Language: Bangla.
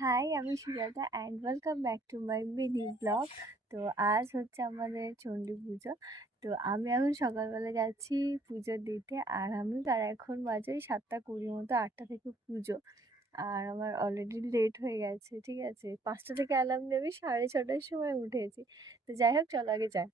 হাই, আমি Sujata and welcome back to my mini blog. তো আজ হচ্ছে আমাদের চণ্ডী পুজো। তো আমি এখন সকালবেলা যাচ্ছি পুজো দিতে, আর তার এখন বাজে 7:20 মতো, 8টা থেকে পুজো। আর আমার অলরেডি লেট হয়ে গেছে, ঠিক আছে? 5টা থেকে অ্যালার্ম দেবে, 6:30টার সময় উঠেছি। তো যাই হোক, চলো আগে যাই।